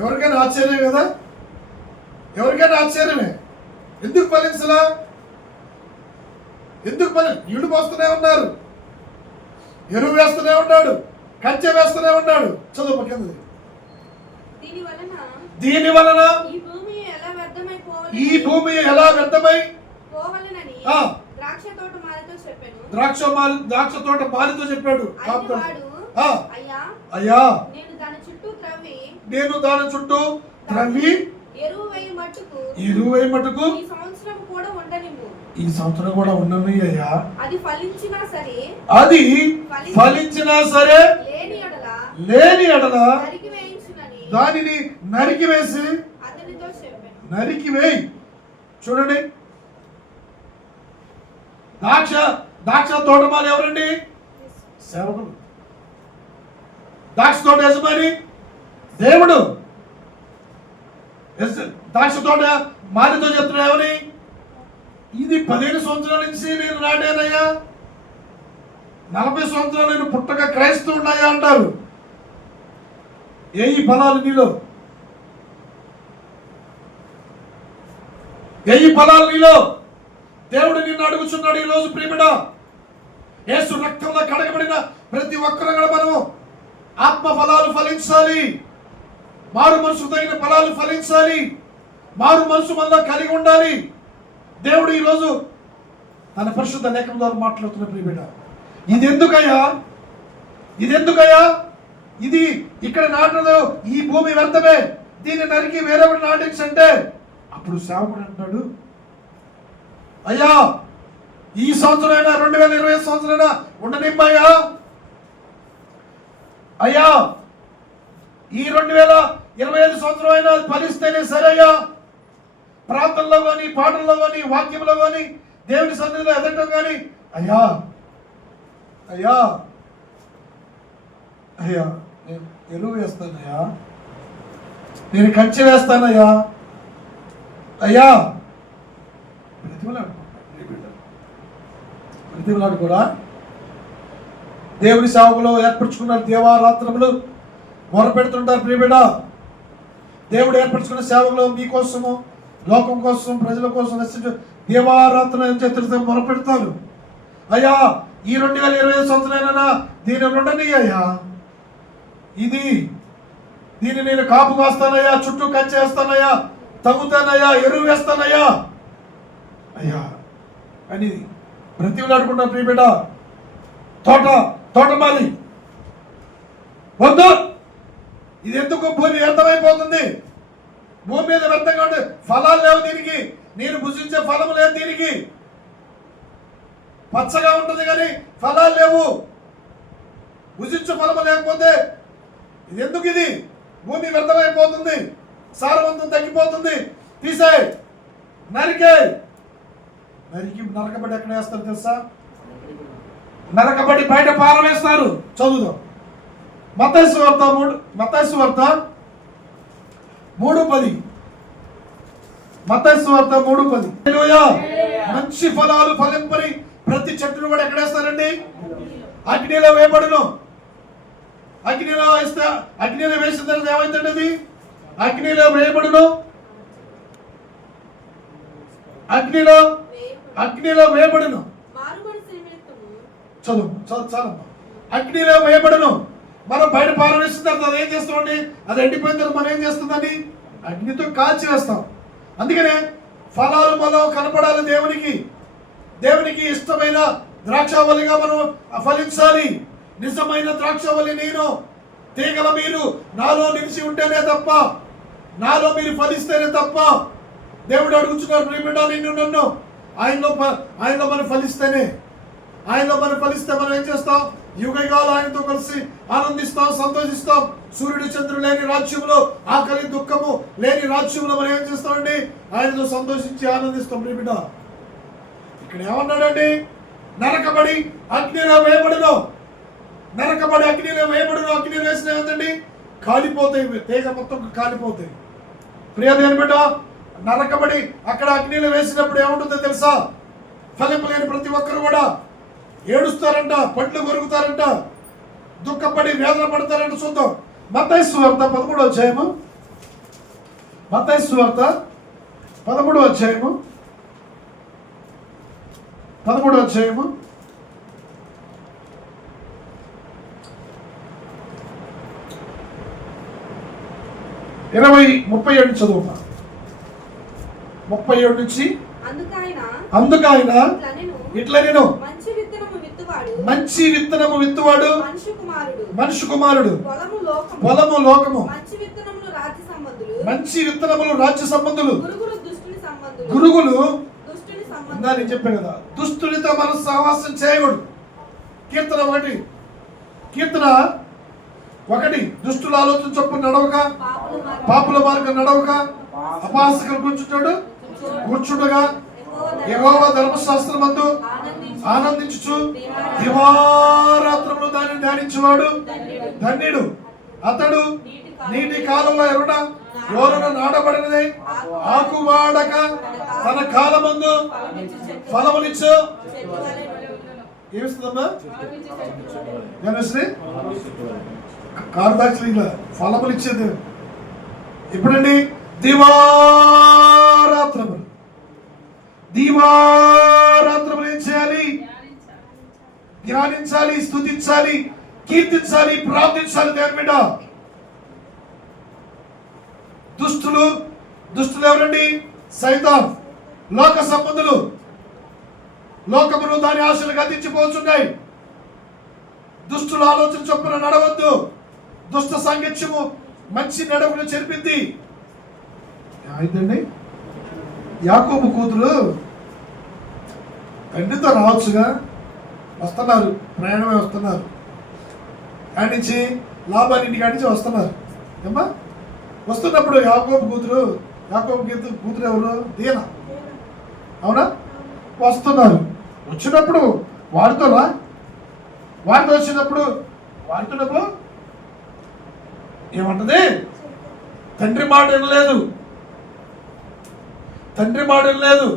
ఎవరికైనా ఆశ్చర్యం కదా? ఎవరికైనా ఆశ్చర్యమే. ఎందుకు ఫలించలా? నీళ్లు పోస్తూనే ఉన్నారు, ఎరువు వేస్తూనే ఉన్నాడు, కంచె వేస్తూనే ఉన్నాడు. చదువు కింద. దీని వలన ఈ భూమి ఎలా వ్యర్థమై ద్రాక్ష తోట మాలితో చెప్పాడు. అయ్యా నేను దాని చుట్టూ త్రవ్వి ఎరువు వేయి మట్టుకు ఈ సంవత్సరం కూడా ఉండని అయ్యా. అది ఫలించినా సరే లేని ఎడల దానిని నరికివేయి. చూడండి, ద్రాక్ష తోటమాలు ఎవరండి? సేవకులు. ద్రాక్ష తోట యజమాని దేవుడు. ద్రాక్ష తోట మాలితో చెప్తున్నా ఏమని? ఇది 15 సంవత్సరాల నుంచి నేను నాటానయ్యా, 40 సంవత్సరాలు నేను పుట్టక క్రైస్తవున్నాయా అంటారు. ఏ ఫలాలు నీలో? ఏ ఫలాలు నీలో? దేవుడు నిన్ను అడుగుచున్నాడు ఈరోజు ప్రియమిడ. యేసు రక్తంలో కడగబడిన ప్రతి ఒక్కరు కూడా మనము ఆత్మ ఫలాలు ఫలించాలి. మారు మనసు తగిన ఫలాలు ఫలించాలి. మారు మనసు మనలో కలిగి ఉండాలి. దేవుడు ఈరోజు తన పరిశుద్ధ లేఖనం ద్వారా మాట్లాడుతున్న ప్రియమిడ, ఇదెందుకయ్యా? ఇది ఇక్కడ నాటదు, ఈ భూమి వ్యర్థమే, దీన్ని నరికి వేరొకటి నాటించంటే అప్పుడు సేవకుడు అంటాడు, అయ్యా ఈ సంవత్సరం అయినా 2020 సంవత్సరం ఉండనిమ్మయ్యా. అయ్యా ఈ 2025 సంవత్సరం అయినా ఫలిస్తేనే సరయ్యా. ప్రార్థనలో కానీ, పాటల్లో కానీ, వాక్యంలో కానీ, దేవుని సన్నిధిలో ఎదగటం కానీ, అయ్యా అయ్యా అయ్యా నేను ఎరువు వేస్తానయ్యా, నేను కంచె వేస్తానయ్యా. అయ్యా ప్రతిమలాడు కూడా దేవుని సేవకులు ఏర్పరచుకున్నారు. దేవారాత్రములు మొరపెడుతుంటారు ప్రియబిడ్డ. దేవుడు ఏర్పరచుకున్న సేవకులు మీకోసము, లోకం కోసం, ప్రజల కోసం దేవారాత్రులు చేతులతో మొరపెడతారు. అయ్యా ఈ 2020 సంవత్సరాలైనా దీని ఉండని అయ్యా, దీన్ని నేను కాపు కాస్తానయ్యా, చుట్టూ కంచె వేస్తానయ్యా, తగ్గుతానయ్యా, ఎరువు వేస్తానయ్యా అయ్యా అని ప్రతిమలు ఆడుకుంటా ప్రియబిడ్డ. తోటమాలి వద్దు, ఇది ఎందుకు భూమి వ్యర్థమైపోతుంది. భూమి మీద వ్యర్థంగా ఉంటే ఫలాలు లేవు దీనికి, నేను భుజించే ఫలము లేదు దీనికి. పచ్చగా ఉంటుంది కానీ ఫలాలు లేవు. భుజించు ఫలము లేకపోతే ఇది ఎందుకు? ఇది భూమి వ్యర్థమైపోతుంది, సారవంతం తగ్గిపోతుంది. తీసేయ్, నరికేయ్. నరకబడి ఎక్కడ వేస్తారు తెలుసా? నరకబడి బయట పారవేస్తారు. చదువుదాం మత్తయి సువార్త 3:10. మత్తయి సువార్త 3:10. హల్లెలూయా. మంచి ఫలాలు ఫలింపని ప్రతి చెట్టును కూడా ఎక్కడేస్తారండి? అగ్నిలో వేయబడును. అగ్నిలో వేసిన తర్వాత ఏమైందండి? అది అగ్నిలో వేయబడును. అగ్నిలో వేయబడును. చదువు చాలమ్మా. అగ్నిలో వేయబడును. మనం బయట పారవేసిన తర్వాత అది ఏం చేస్తామండి? అది ఎండిపోయిన తర్వాత మనం ఏం చేస్తుందండి? అగ్నితో కాల్చి వేస్తాం. అందుకనే ఫలాలు మనం కనపడాలి. దేవునికి ఇష్టమైన ద్రాక్షావళిగా మనం ఫలించాలి. నిజమైన ద్రాక్షావళి నేను, తీగల మీరు నాలో నిలిచి ఉంటేనే తప్ప, నాలో మీరు ఫలిస్తేనే తప్ప. దేవుడు అడుగుతున్నారు, ప్రియబిడ్డ నిన్ను నన్ను ఆయనలో మనం ఫలిస్తేనే. ఆయనలో మనం ఫలిస్తే మనం ఏం చేస్తాం? యుగయుగాలు ఆయనతో కలిసి ఆనందిస్తాం, సంతోషిస్తాం. సూర్యుడు చంద్రుడు లేని రాజ్యంలో, ఆకలి దుఃఖము లేని రాజ్యంలో మనం ఏం చేస్తామండి? ఆయనతో సంతోషించి ఆనందిస్తాం. ప్రియబిడ్డ ఇక్కడ ఏమన్నాడండి? నరకబడి అగ్నిలో వేయబడును. నరకబడి అగ్నిలో వేయబడును. అగ్నిలో వేసిన ఏమండి? కాలిపోతాయి, తీగ మొత్తం కాలిపోతాయి. ప్రియదేని బిడ్డ, నరకబడి అక్కడ అగ్నిలో వేసినప్పుడు ఏముంటుందో తెలుసా? ఫలింపలేని ప్రతి ఒక్కరు కూడా ఏడుస్తారంట, పండ్లు కొరుకుతారంట, దుఃఖపడి వేదన పడతారంట. చూద్దాం మత్తయి సువార్త 13వ అధ్యాయము. మత్తయి సువార్త 13వ అధ్యాయము. 13వ అధ్యాయము 37 చదువు. 37 నుంచి. అందుకైన ఇట్లా నేను మంచి విత్తనము విత్తువాడు మనుష్య కుమారుడు. పొలము లోకము. మంచి విత్తనములు రాజ్య సంబంధులు. గురుగులు నేను చెప్పాను కదా, దుష్టునితో మనం సహవాసం చేయకూడదు. కీర్తన 1 దుష్టుల ఆలోచన చొప్పున నడవక, పాపుల మార్గం నడవక, అపహాసకులు కూర్చుండగా యెహోవా ధర్మశాస్త్రమందు ఆనందించుచు దివారాత్రములు దానిని ధ్యానించువాడు ధన్యుడు. అతడు నీటి కాలంలో ఎవరున నాటబడినదే ఆకు వాడక తన కాలమందు ఫలములిచ్చు. ఏమిస్తుందమ్మా? కార్దాక్షిగా ఫలములు ఇచ్చేది ఎప్పుడండి? దివారాత్రములు ఏం చేయాలి? ధ్యానించాలి, స్తుతించాలి, కీర్తించాలి, ప్రార్థించాలి. దేవుని బిడ్డ, దుష్టులు ఎవరండి? సైతాన్, లోక సంబంధులు. లోకమును దాని ఆశలు గతించిపోతున్నాయి. దుష్టుల ఆలోచన చొప్పున నడవద్దు. దుష్ట సాంగత్యము మంచి నడవను చెరిపింది. అయితండి యాకోబు కూతురు తండ్రితో రావచ్చుగా, వస్తున్నారు, ప్రయాణమే వస్తున్నారు. కాడి నుంచి లాభాన్ని ఇంటికి నుంచి వస్తున్నారు. ఏమ్మా వస్తున్నప్పుడు యాకోబు కూతురు ఎవరు? దీనా. అవునా? వస్తున్నారు. వచ్చినప్పుడు వారితో వచ్చినప్పుడు ఏమంటది? తండ్రి మాట వినలేదు.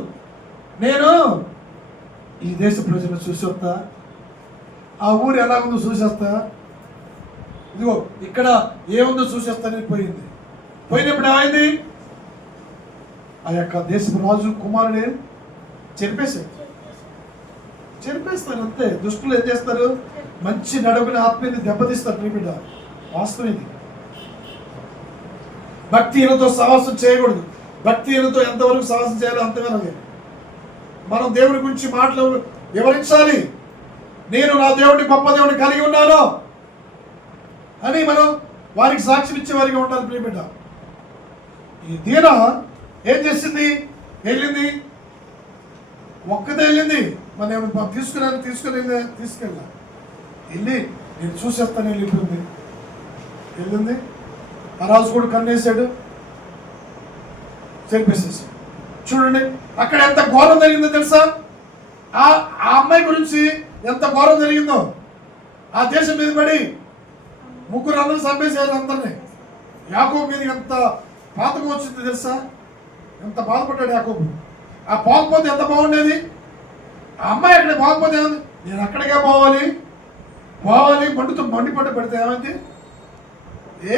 నేను ఈ దేశ ప్రజలను చూసి వస్తా, ఆ ఊరు ఎలా ఉందో చూసేస్తా, ఇదిగో ఇక్కడ ఏముందో చూసేస్తానని పోయినప్పుడు ఏమైంది? ఆ యొక్క దేశపు రాజు కుమారుడే చెరిపేస్తారు అంతే. దుష్టులు ఏం చేస్తారు? మంచి నడుగుని ఆత్మీయని దెబ్బతీస్తారు. ప్రియబిడ్డ, వాస్తవం ఇది. భక్తిహీనతో సహవాసం చేయకూడదు. భక్తిహీనతో ఎంతవరకు సహవాసం చేయాలో అంతగానే మనం దేవుడి గురించి మాటలు వివరించాలి. నేను నా దేవుడిని, గొప్ప దేవుడిని కలిగి ఉన్నాను అని మనం వారికి సాక్ష్యం ఇచ్చే వారిగా ఉండాలి. ప్రియబిడ్డ, ఈ దీన ఏం చేసింది? ఒక్కతే వెళ్ళింది. మన ఏమైనా తీసుకెళ్ళా వెళ్ళి నేను చూసేస్తాను వెళ్ళింది. ఆ రాజు కూడా కన్నేసాడు, చంపేసేసాడు. చూడండి అక్కడ ఎంత ఘోరం జరిగిందో తెలుసా? ఆ అమ్మాయి గురించి ఎంత ఘోరం జరిగిందో. ఆ దేశం మీద పడి ముగ్గురు అందరూ చంపేసారు అందరినీ. యాకోబు మీద ఎంత పాతకం వచ్చింది తెలుసా? ఎంత బాధపడ్డాడు యాకోబు. ఆ పోకపోతే ఎంత బాగుండేది. ఆ అమ్మాయి అక్కడ పోకపోతే నేను అక్కడికే పోవాలి మండిపట్టు పెడితే ఏమైంది? ఏ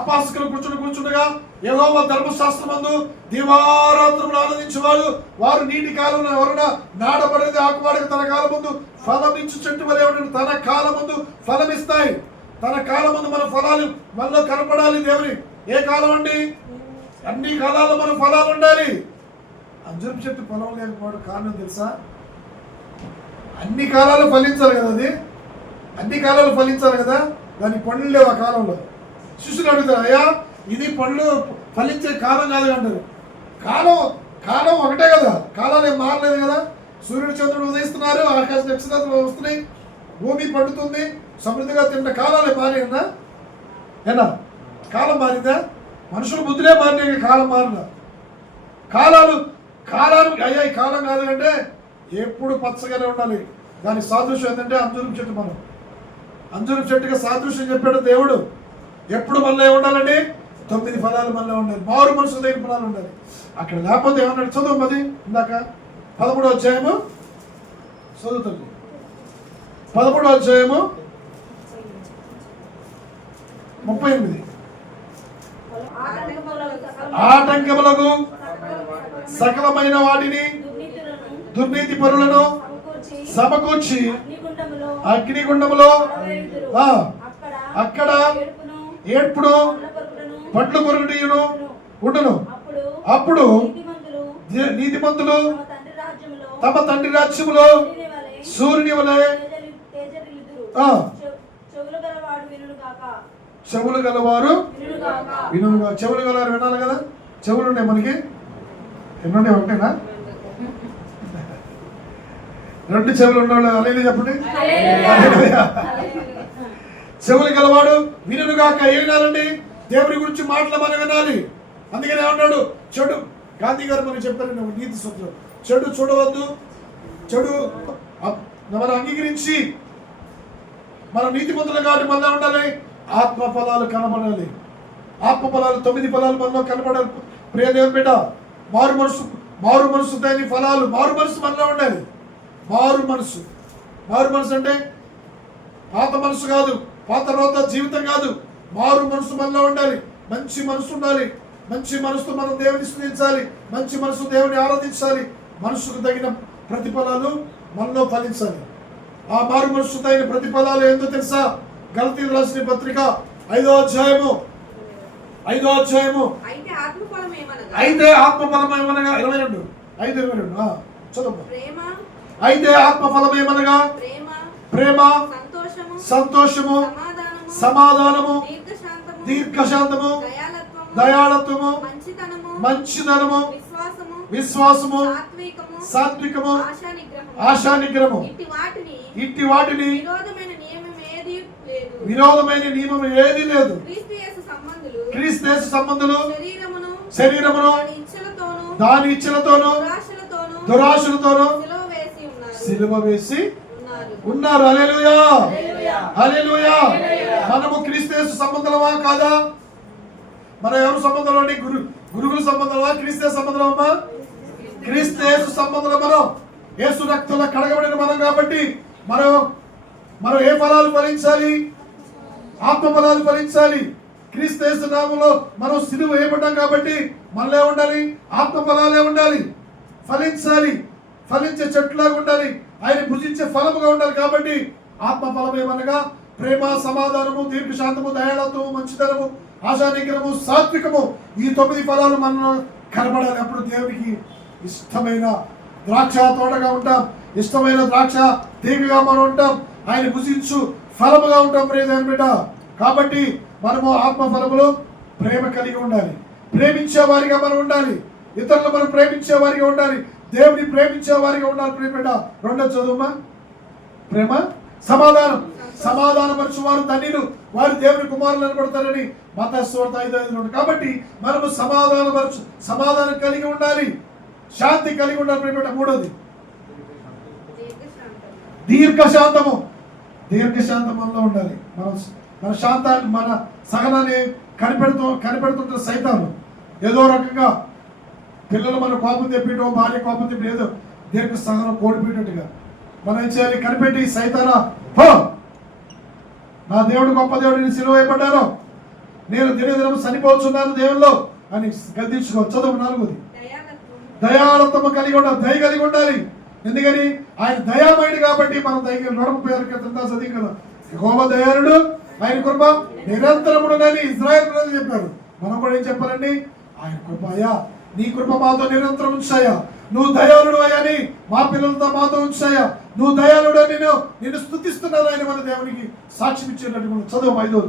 అపాసకులు కూర్చుండగా యెహోవా ధర్మశాస్త్రమందు దివారాత్రములు ఆనందించేవాడు వారు నీటి కాలంలో ఎవరైనా నాటబడేది ఆకువాడికి తన కాలం ముందు ఫలమించు చెట్టు వలె ఉండడు. తన కాలం ముందు ఫలమిస్తాయి. తన కాలం ముందు మన ఫలాలు మనలో కనపడాలి. దేవుని ఏ కాలం అండి? అన్ని కాలాల్లో మన ఫలాలు ఉండాలి. అంజూరపు చెట్టు ఫలం లేకపోవడం కారణం తెలుసా? అన్ని కాలాలు ఫలించాలి కదా. అది అన్ని కాలాలు ఫలించాలి కదా. దాని పండ్లు లేవు ఆ కాలంలో. శిష్యులు అడుగుతారు, అయ్యా ఇది పండ్లు ఫలించే కాలం కాదు అంటారు. కాలం ఒకటే కదా, కాలాలు ఏం మారలేదు కదా. సూర్యుడు చంద్రుడు ఉదయిస్తున్నారు, ఆకాశ నక్షత్రాలు వస్తున్నాయి, భూమి పండుతుంది, సమృద్ధిగా తింటే కాలాలే మారిందా? ఏనా కాలం మారిందా? మనుషుల బుద్ధులే మారినాయి, కాలం మారిన. కాలాలు అయ్యా ఈ కాలం కాదు అంటే ఎప్పుడు పచ్చగానే ఉండాలి. దాని సాదృశ్యం ఏంటంటే అంజూరపు చెట్టు. మనం అంజూరపు చెట్టుగా సాదృశ్యం చెప్పాడు దేవుడు. ఎప్పుడు మనలో ఉండాలండి? 9 ఫలాలు మనలో ఉండాలి. మారు మనసు దగ్గర ఫలాలు ఉండాలి. అక్కడ లేకపోతే ఏమన్నాడు? చదువు అది ఇందాక 13వ అధ్యాయము చదువుతుంది. 13వ అధ్యాయము 38. ఆటంకములకు సకలమైన వాటిని దుర్నీతి పరులను సమకూర్చి అగ్నిగుండములో అక్కడ ఏడ్పుడు పట్లు కొరకటియును ఉండును. అప్పుడు నీతిమంతులు తమ తండ్రి రాజ్యములో సూర్యుని వలె చెవులు గలవారు వినుగా. చెవులు గలవారు వినాలి కదా. చెవులు ఉన్నాయి మనకి. ఎన్నుండే? ఒకటేనా? 2 చెవులు ఉన్నవాళ్ళు అలేదు చెప్పండి. చెవులు గలవాడు వినుగాక. ఏ వినాలండి? దేవుడి గురించి మాటలు మనం వినాలి. అందుకనే ఏమన్నాడు? చెడు గాంధీ గారు మనకు చెప్పారు నీతి సూత్రం. చెడు చూడవద్దు, చెడు మనం అంగీకరించి మనం నీతిమంతులు కాబట్టి మనలో ఉండాలి. ఆత్మ ఫలాలు కనబడాలి. ఆత్మ ఫలాలు 9 ఫలాలు మనలో కనబడాలి. ప్రియ దేవుని బిడ్డ, మారు మనసు దాని ఫలాలు. మారు మనసు మనలో ఉండాలి. మారు మనసు అంటే పాత మనసు కాదు, పాత రోత జీవితం కాదు. మారు మనసు మనలో ఉండాలి. మంచి మనసు ఉండాలి. మంచి మనసుతో మనం దేవుని స్తుతించాలి. మంచి మనసు దేవుని ఆరాధించాలి. మనసుకు తగిన ప్రతిఫలాలు మనలో ఫలించాలి. ఆ మారు మనసు తగిన ప్రతిఫలాలు ఏందో తెలుసా? గలతీయులకు రాసిన పత్రిక 5వ అధ్యాయము అయితే ఆత్మఫలం ఏమనగా 22 చదువు. అయితే ఆత్మఫలం ఏమనగా ప్రేమ, సంతోషము, సమాధానము, దీర్ఘశాంతము, దయాళత్వము, మంచితనము, విశ్వాసము, సాత్వికము, ఆశానిగ్రహము. ఇట్టి వాటిని విరోధమైన నియమం ఏది లేదు. క్రీస్తు యేసు సంబంధులు శరీరమును దాని ఇచ్చలతోనూ దురాశలతోనూ సిలువ వేసి ఉన్నారు. హల్లెలూయా, హల్లెలూయా. మనము క్రీస్తు యేసు సంబంధులమా కాదా? మనం ఎవరు సంబంధంలో అండి? గురువుల సంబంధంలో, క్రీస్తు యేసు సంబంధమా? క్రీస్తు యేసు సంబంధంలో. మనం యేసు రక్తంలో కడగబడిన మనం కాబట్టి మనం ఏ ఫలాలు ఫలించాలి? ఆత్మ ఫలాలు ఫలించాలి. క్రీస్తు యేసు నామములో మనం సిలువ వేయబడ్డాం కాబట్టి మనలో ఉండాలి, ఆత్మ ఫలాలే ఉండాలి. ఫలించాలి. ఫలించే చెట్టులాగా ఉండాలి. ఆయన భుజించే ఫలముగా ఉండాలి. కాబట్టి ఆత్మ ఫలం ఏమనగా ప్రేమ, సమాధానము, దీర్ఘశాంతము, దయాళత్వము, మంచితనము, ఆశానిగ్రహము, సాత్వికము. ఈ 9 ఫలాలు మనలో కనబడాలి. అప్పుడు దేవునికి ఇష్టమైన ద్రాక్ష తోటగా ఉంటాం. ఇష్టమైన ద్రాక్ష తీగగా మనం ఉంటాం. ఆయన భుజించు ఫలముగా ఉంటాం. ప్రియమైన బిడ్డ, కాబట్టి మనము ఆత్మ ఫలములు ప్రేమ కలిగి ఉండాలి. ప్రేమించే వారిగా మనం ఉండాలి. ఇతరులు మనం ప్రేమించే వారిగా ఉండాలి. దేవుని ప్రేమించే వారిగా ఉండాలి. ప్రేమేట రెండో చదువుమా. ప్రేమ సమాధానం. సమాధానపరచువారు ధన్యులు, వారు దేవుని కుమారులు అనబడతారని మత్తయి సువార్త 5:5. కాబట్టి మనము సమాధానం కలిగి ఉండాలి, శాంతి కలిగి ఉండాలి. ప్రేమేట మూడోది దీర్ఘశాంతము. దీర్ఘశాంతంలో ఉండాలి. మన శాంతాన్ని, మన సహనాన్ని కనిపెడుతుంటే సైతాను ఏదో రకంగా పిల్లలు మన కోపం తెప్పిటో, భార్య కోపం తెప్పి ఏదో దీర్ఘ సహనం కోల్పోయేటట్టుగా మనం ఏం చేయాలి? కనిపెట్టి సైతానా హో, నా దేవుడు గొప్ప దేవుడు, నేను సిలువ వేయబడ్డాను, నేను దినదినం చనిపోతున్నాను దేవుల్లో అని గద్దించుకో. చదువు 4. దయాళత్వము కలిగి ఉండాలి, దయ కలిగి ఉండాలి. ఎందుకని? ఆయన దయామయుడు కాబట్టి మనం దయ నడమ పేరు చదివి కదా, యెహోవా దయాళుడు, ఆయన కృప నిరంతరముడని ఇశ్రాయేలు ప్రజలు చెప్పారు. మనం కూడా ఏం చెప్పాలండి? ఆయన కృప అయ్యా, నీ కృప మాతో నిరంతరం ఉంచాయా, నువ్వు దయాళుడు అయ్యని మా పిల్లలతో మాతో ఉంచాయా, నువ్వు దయాళుడు అని నేను స్తుతిస్తున్నాను ఆయన మన దేవునికి సాక్ష్యం ఇచ్చేటట్టు. మనం చదువు 5.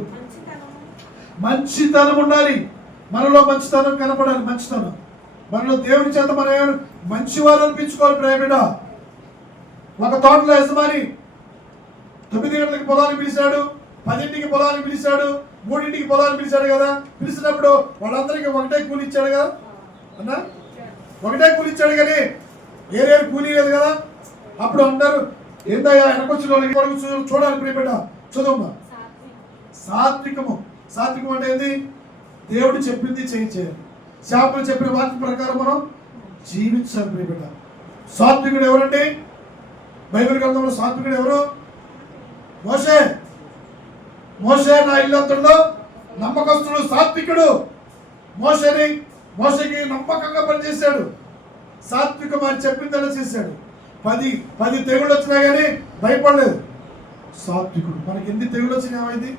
మంచితనం ఉండాలి, మనలో మంచితనం కనపడాలి. మంచితనం మనలో దేవుని చేత మనం మంచివారు అనిపించుకోవాలి. ప్రేమిడ ఒక తోటలో యజమాని 9 గంటలకు పొలాన్ని పిలిచాడు, 10ంటికి పొలాన్ని పిలిచాడు, 3ంటికి పొలాన్ని పిలిచాడు కదా. పిలిచినప్పుడు వాళ్ళందరికీ ఒకటే కూలి ఇచ్చాడు కదా అన్నా, ఒకటే కూలి ఇచ్చాడు కానీ వేరే కూలీ లేదు కదా. అప్పుడు అందరూ ఏందయ్యా వెనకొచ్చిన వాళ్ళకి చూడాలి. ప్రియబిడ్డ చదువు. సాత్వికము. సాత్వికం అంటే ఏంది? దేవుడు చెప్పింది చేయాలి, శాపలు చెప్పిన వాక్యం ప్రకారం మనం జీవించాలి. ప్రియబిడ్డ సాత్వికుడు ఎవరండి? బైబిల్ గ్రంథంలో సాత్వికుడు ఎవరు? మోషే. మోషే నా ఇల్లంతలో నమ్మకస్తుడు, సాత్వికుడు. మోషేకి నమ్మకంగా పనిచేశాడు, సాత్వికం అని చెప్పిందలా చేశాడు. 10 తెగుళ్ళు వచ్చినా కానీ భయపడలేదు. సాత్వికుడు. మనకి ఎన్ని తెగుళ్ళు వచ్చినా ఏమైంది?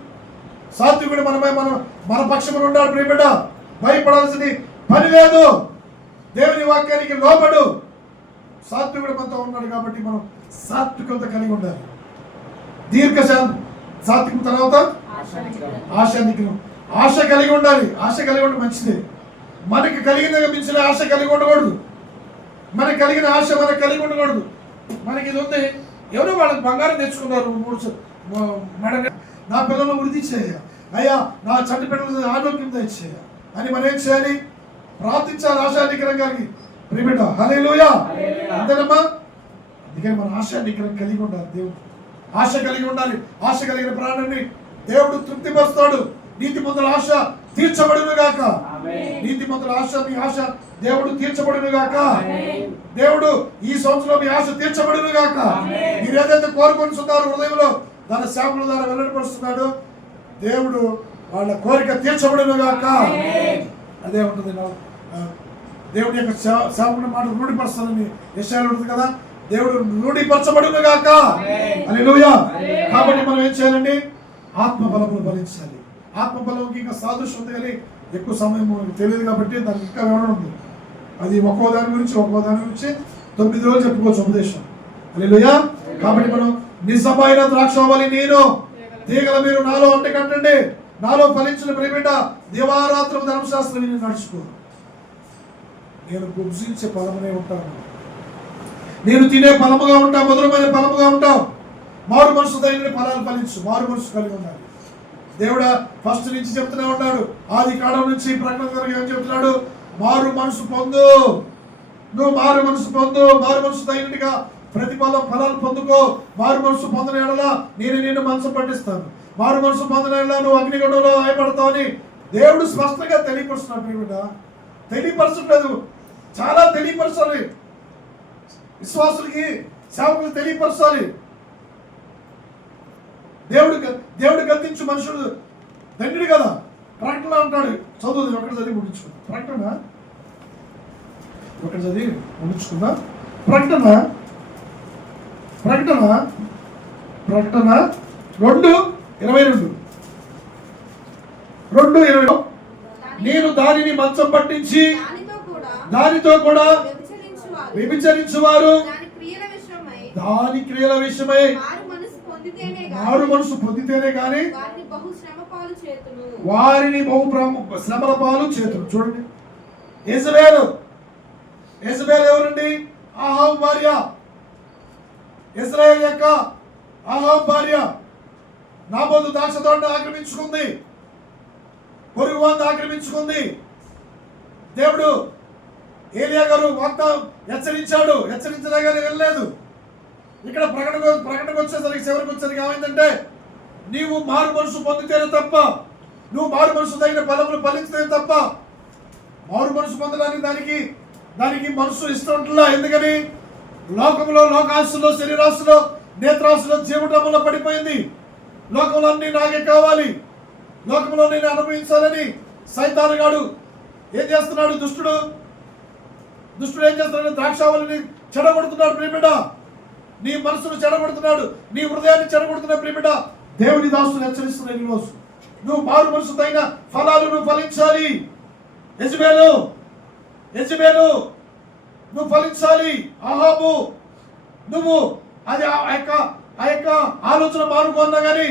సాత్వికుడు మన పక్షమున ఉన్నాడు. ప్రియబిడ్డ భయపడాల్సిన పని లేదు, దేవుని వాక్యానికి లోబడు. సాత్వికుడు మనతో ఉన్నాడు కాబట్టి మనం సాత్వికత కలిగి ఉండాలి. సాత్వికం తర్వాత ఆశానిగ్రహం. ఆశ కలిగి ఉండాలి. ఆశ కలిగి ఉండడం మంచిదే. మనకి కలిగిన మించిన ఆశ కలిగి ఉండకూడదు. మనకి కలిగిన ఆశ మనకు కలిగి ఉండకూడదు. మనకి ఇది ఉంది, ఎవరో వాళ్ళకి బంగారం తెచ్చుకున్నారు, 3 నా పిల్లలు వృద్ధి చేయ, అయ్యా నా చంటి పిల్లలు ఆరోగ్యం తెచ్చేయ అని మనం ఏం చేయాలి? ప్రార్థించాలి ఆశానిగ్రహం కలిగి. ప్రియబిడ్డ హల్లెలూయా, అంతేనమ్మా. అందుకని మన ఆశానిగ్రహం కలిగి ఉండాలి. దేవుడు ఆశ కలిగి ఉండాలి. ఆశ కలిగిన ప్రాణాన్ని దేవుడు తృప్తిపరుస్తాడు. నీతిమంతుల ఆశ తీర్చబడును గాక. నీతిమంతుల ఆశ, మీ ఆశ దేవుడు తీర్చబడును గాక. దేవుడు ఈ సంవత్సరం మీ ఆశ తీర్చబడును గాక. మీరు ఏదైతే కోరుకొనిస్తున్నారో హృదయంలో దాని శాపల ద్వారా వెల్లడిపరుస్తున్నాడు. దేవుడు వాళ్ళ కోరిక తీర్చబడును గాక. అదే ఉంటుంది. దేవుడి యొక్క శాపన మాట రూఢిపరుస్తానని యెషయాలో ఉంటుంది కదా, దేవుడు రూఢిపరచబడును గాక. హల్లెలూయా. కాబట్టి మనం ఏం చేయాలండి? ఆత్మబలమును భరించాలి. ఆత్మబలంకి ఇంకా సాదృశ్యం ఉంది కానీ ఎక్కువ సమయం మనకు తెలియదు కాబట్టి దానికి ఇంకా వివరణ ఉంది. అది ఒక్కో దాని గురించి 9 రోజులు చెప్పుకోవచ్చు ఉపదేశం. హల్లెలూయా. కాబట్టి మనం నిజమైన ద్రాక్షావళి నేను, తీగల మీరు నాలో అంటకంటండి, నాలో ఫలించిన ప్రియబిడ్డ దివారాత్రం ధర్మశాస్త్రం నేను నడుచుకో. నేను భుజించే ఫలమునే ఉంటాను, నేను తినే ఫలముగా ఉంటా, మధురమైన ఫలముగా ఉంటావు. మారు మనసు తగిన ఫలాలు ఫలించు. మారు మనసు కలిగి ఉండాలి. దేవుడు ఫస్ట్ నుంచి చెప్తూనే ఉన్నాడు, ఆది కాండం నుంచి ప్రకటన వరకు ఏం చెప్తున్నాడు? మారు మనసు పొందు, నువ్వు మారు మనసు పొందు, మారు మనసు తగినట్టుగా ఫలాలు పొందుకో. మారు మనసు పొందిన ఎడల నేను మనసు పట్టిస్తాను, మారు మనసు పొందిన ఎడల నువ్వు అగ్నిగుండంలో భయపడతావు అని దేవుడు స్పష్టంగా తెలియపరుస్తున్నాడు. తెలియపరచట్లేదు, చాలా తెలియపరచాలి. విశ్వాసులకి, సేవకులు తెలియపరచాలి. దేవుడు గద్దించు మనుషుడు దండ్రుడు కదా. ప్రకటన అంటాడు, చదువు ఒకటి చదివి ముగించుకుందా. ప్రకటన ఒకటి చదివి ముగించుకుందా. ప్రకటన 2:22 నేను దానిని మంచం పట్టించి దానితో కూడా వ్యభిచరించువారు దాని క్రియల విషయమై మారు మనసు పొందితేనే కానీ వారిని బహు శ్రమల పాలు చేతులు. చూడండి, యెజబెల్ ఎవరండి? ఆహాబు భార్య, ఇశ్రాయేలు యొక్క ఆహాబు భార్య నాబోతు ద్రాక్ష తోటను ఆక్రమించుకుంది, పొరుగు వారిని ఆక్రమించుకుంది. దేవుడు ఏలియా గారు వాగ్దానం హెచ్చరించాడు, హెచ్చరించినా కానీ వెళ్ళలేదు. ఇక్కడ ప్రకటనకు వచ్చేసరికి చివరికి వచ్చేసరికి ఏమైందంటే, నీవు మారు మనసు పొందితేనే తప్ప, నువ్వు మారు మనసు తగిన ఫలములు ఫలించితే తప్ప, మారు మనసు పొందడానికి దానికి మనసు ఇష్టం ఉంటుందా? ఎందుకని? లోకంలో లోకాశలో, శరీరాశలో, నేత్రాశలో, జీవటంలో పడిపోయింది. లోకంలో అన్ని నాకే కావాలి, లోకంలో నేను అనుభవించాలని సైతానుగాడు ఏం చేస్తున్నాడు? దుష్టుడు ఏం చేస్తున్నాడు? ద్రాక్షావళిని చెడగొడుతున్నాడు ప్రియబిడ్డ, నీ మనసును చెడగొడుతున్నాడు, నీ హృదయాన్ని చెడగొడుతున్నాడు ప్రియబిడ్డ. దేవుని దాసుని హెచ్చరిస్తున్నాడు ఈరోజు, నువ్వు మారు మనసు తగిన ఫలాలు నువ్వు ఫలించాలి. యెజబెలు నువ్వు ఫలించాలి. ఆహాబు నువ్వు అది ఆ యొక్క ఆలోచన మానుకున్నా కానీ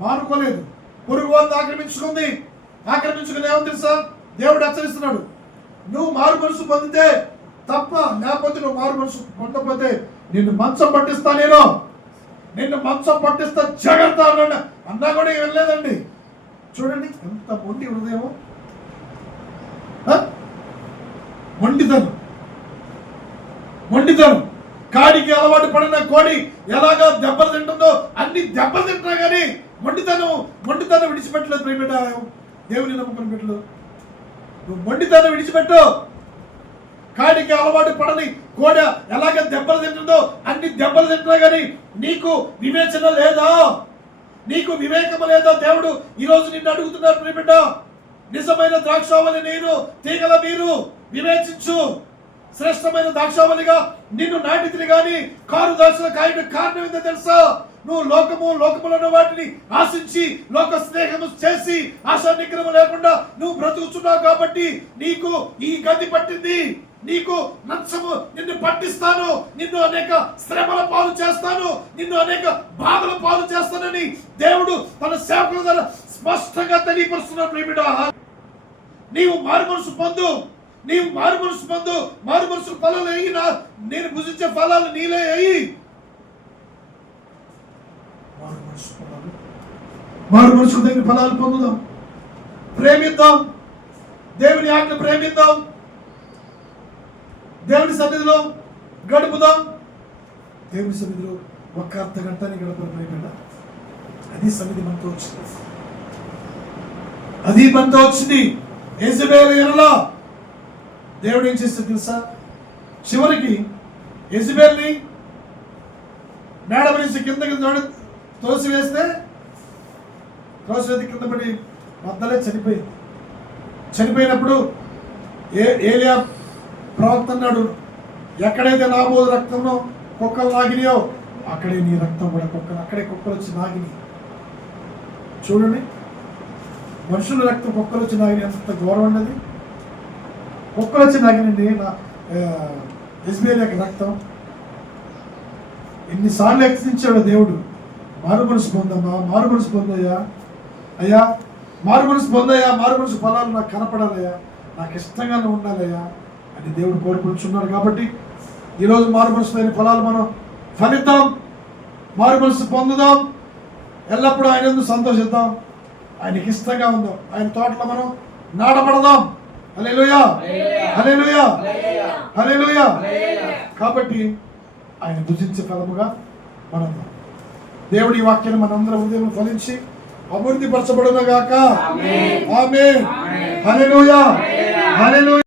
మానుకోలేదు. పొరుగు వారిని ఆక్రమించుకుని ఏమో తెలుసా? దేవుడు హెచ్చరిస్తున్నాడు, నువ్వు మారు మనసు పొందితే తప్ప, లేకపోతే నువ్వు మారు మనసు పొందకపోతే నిన్ను మంచం పట్టిస్తా, నిన్ను మంచం పట్టిస్తా, జాగ్రత్త అన్నాడు. అన్నా కూడా వెళ్ళలేదండి. చూడండి ఎంత మొండి హృదయం, మొండితనం. కాడికి అలవాటు పడిన కోడి ఎలాగా దెబ్బలు తింటుందో అన్ని దెబ్బలు తింటున్నా కానీ మొండితనం విడిచిపెట్టలేదు ప్రియబిడ్డ. దేవుని నమ్ముకుని బిడ్డలు, నువ్వు మొండితనం విడిచిపెట్టు. కాడికి అలవాటు పడని కోడ ఎలాగ దెబ్బలు తింటుందో అన్ని దెబ్బలు తింటున్నా కానీ నీకు వివేచన లేదా? నీకు వివేకం లేదా? దేవుడు ఈరోజు నిన్ను అడుగుతున్నారు ప్రియబిడ్డ, నిజమైన ద్రాక్షావళి నేను, తీగల మీరు వివేచించు. శ్రేష్టమైన ద్రాక్షావళిగా నిన్ను నాటితిని గాని కారు ద్రాక్షల కాయడానికి కారణం ఏంటో తెలుసా? నువ్వు లోకములను వాటిని ఆశించి లోక స్నేహము చేసి ఆశా నిగ్రహం లేకుండా నువ్వు బ్రతుకుతున్నావు కాబట్టి నీకు ఈ గతి పట్టింది. నీకు నచ్చము, నిన్ను పట్టిస్తాను, నిన్ను అనేక శ్రమల పాలు చేస్తాను, నిన్ను అనేక బాధల పాలు చేస్తానని దేవుడు తన సేవకుల ద్వారా స్పష్టంగా తెలియపరుస్తున్నాడు ప్రియబిడ్డ. నీవు మారు మనసు పొందు, మారు మనసు ఫలాలు వేయి. నేను భుజించే ఫలాలు నీలే వేయి. మారు మనసు దగ్గర ఫలాలు పొందుదాం, ప్రేమిద్దాం, దేవుని ఆజ్ఞ ప్రేమిద్దాం, దేవుని సన్నిధిలో గడుపుదాం. దేవుని సన్నిధిలో ఒక్క అర్ధ గంటని గడపడం, అది సన్నిధి మనతో వచ్చింది. యెజబెలు ఎరలా దేవుడు ఏం చేస్తే తెలుసా? చివరికి యెజబెల్ని మేడ నుంచి కిందకి తోసివేస్తే కింద పడి మద్దలే చనిపోయింది. చనిపోయినప్పుడు ఏలియా ప్రవక్త అన్నాడు, ఎక్కడైతే నాబోతు రక్తంలో కుక్కలు నాగినాయో అక్కడే నీ రక్తం కూడా అక్కడే కుక్కలు వచ్చి నాగినాయి. చూడండి, మనుషుల రక్తం కుక్కలు వచ్చి నాగిన ఎంత ఘోరం ఉన్నది. కుక్కలు వచ్చి నాగినండి యెజబెలు యొక్క రక్తం. ఎన్నిసార్లు హెచ్చరించాడు దేవుడు, మారు మనసు పొందమ్మా, మారు మనసు పొందయ్యా, అయ్యా మారు మనసు పొందయ్యా, మారు మనసు ఫలాలు నాకు కనపడాలయ్యా, నాకు ఇష్టంగా ఉండాలయ్యా అని దేవుడు కోరుకుంటున్నాడు. కాబట్టి ఈరోజు మారు మనసు లేని ఫలాలు మనం ఫలిద్దాం, మారు మనసు పొందుదాం, ఎల్లప్పుడూ ఆయన ఎందుకు సంతోషిద్దాం, ఆయనకి ఇష్టంగా ఉందాం, ఆయన తోటలో మనం నాటపడదాం. హల్లెలూయా, హల్లెలూయా, హల్లెలూయా. కాబట్టి ఆయన భుజించే ఫలముగా మనం దేవుడి వాక్యాన్ని మనందరం హృదయం ఫలించి అభివృద్ధి పరచబడును గాక. ఆమేన్. హల్లెలూయా, హల్లెలూయా.